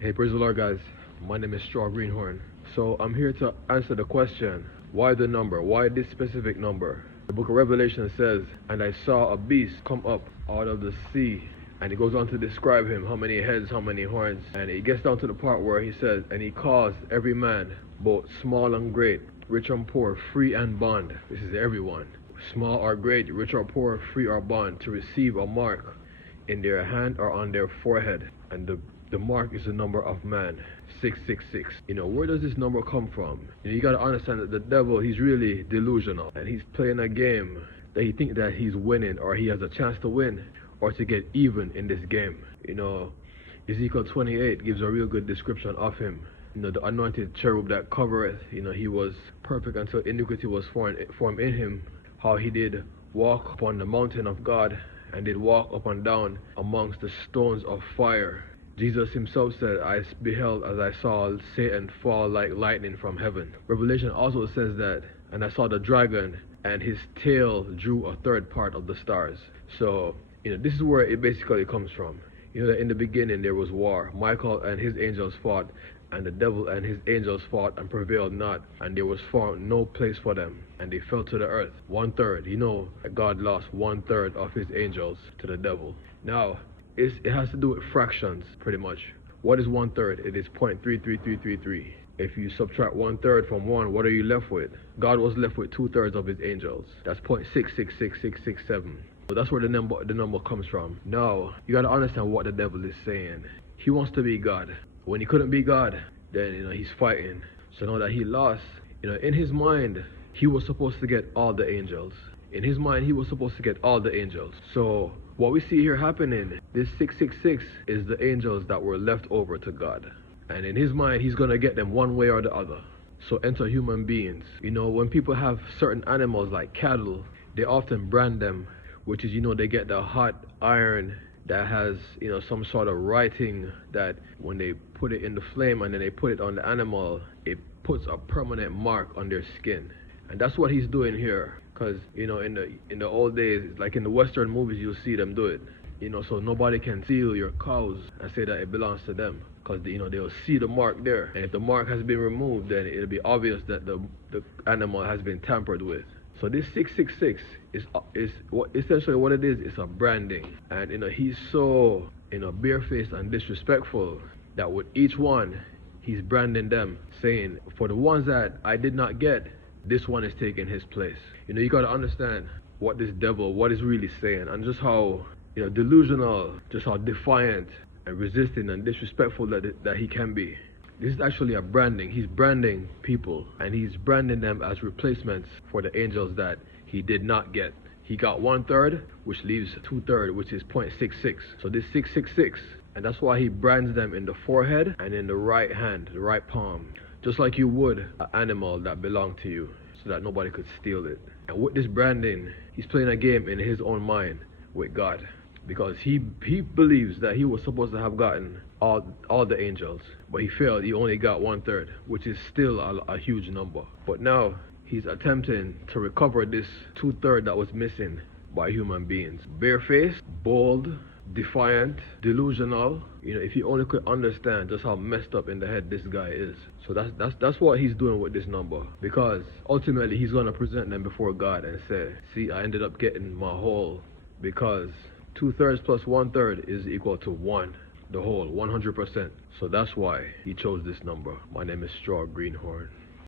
Hey, praise the Lord, guys. My name is Straw Greenhorn. So I'm here to answer the question, why the number? Why this specific number? The book of Revelation says, and I saw a beast come up out of the sea. And he goes on to describe him, how many heads, how many horns. And he gets down to the part where he says, and he caused every man, both small and great, rich and poor, free and bond. This is everyone. Small or great, rich or poor, free or bond, to receive a mark in their hand or on their forehead. And the mark is the number of man, 666. Where does this number come from? You got to understand that the devil, he's really delusional. And he's playing a game that he thinks that he's winning, or he has a chance to win, or to get even in this game. Ezekiel 28 gives a real good description of him. The anointed cherub that covereth, he was perfect until iniquity was formed in him. How he did walk upon the mountain of God, and did walk up and down amongst the stones of fire. Jesus himself said, I beheld as I saw Satan fall like lightning from heaven. Revelation also says that, and I saw the dragon, and his tail drew a third part of the stars. So, this is where it basically comes from. That in the beginning there was war. Michael and his angels fought, and the devil and his angels fought and prevailed not, and there was found no place for them, and they fell to the earth. 1/3. That God lost 1/3 of his angels to the devil. Now, it has to do with fractions, pretty much. What is 1/3? It is 0.33333. If you subtract 1/3 from 1, what are you left with? God was left with 2/3 of his angels. That's 0.6666667. So that's where the number comes from. Now, you got to understand what the devil is saying. He wants to be God. When he couldn't be God, then he's fighting. So now that he lost, in his mind, he was supposed to get all the angels. In his mind, he was supposed to get all the angels. So what we see here happening, this 666 is the angels that were left over to God. And in his mind, he's going to get them one way or the other. So enter human beings. When people have certain animals like cattle, they often brand them, which is, they get the hot iron that has, some sort of writing that when they put it in the flame and then they put it on the animal, it puts a permanent mark on their skin. And that's what he's doing here. Because, in the old days, like in the Western movies, you'll see them do it. So nobody can steal your cows and say that it belongs to them. Because, they'll see the mark there. And if the mark has been removed, then it'll be obvious that the animal has been tampered with. So this 666 is what essentially what it is. It's a branding. And, he's so, barefaced and disrespectful that with each one, he's branding them, saying, for the ones that I did not get, this one is taking his place. You got to understand what this devil, what he's really saying, and just how, delusional, just how defiant and resisting and disrespectful that he can be. This is actually a branding. He's branding people, and he's branding them as replacements for the angels that he did not get. He got 1/3, which leaves 2/3, which is 0.66. So this 666, and that's why he brands them in the forehead and in the right hand, the right palm. Just like you would an animal that belonged to you, so that nobody could steal it. And with this branding, he's playing a game in his own mind with God, because he believes that he was supposed to have gotten all the angels, but he failed. He only got 1/3, which is still a huge number. But now he's attempting to recover this 2/3 that was missing by human beings. Barefaced, bold, defiant, delusional. If you only could understand just how messed up in the head this guy is. So that's what he's doing with this number, because ultimately he's gonna present them before God and say, see, I ended up getting my whole, because 2/3 plus 1/3 is equal to 1, the whole, 100%. So that's why he chose this number. My name is Straw Greenhorn.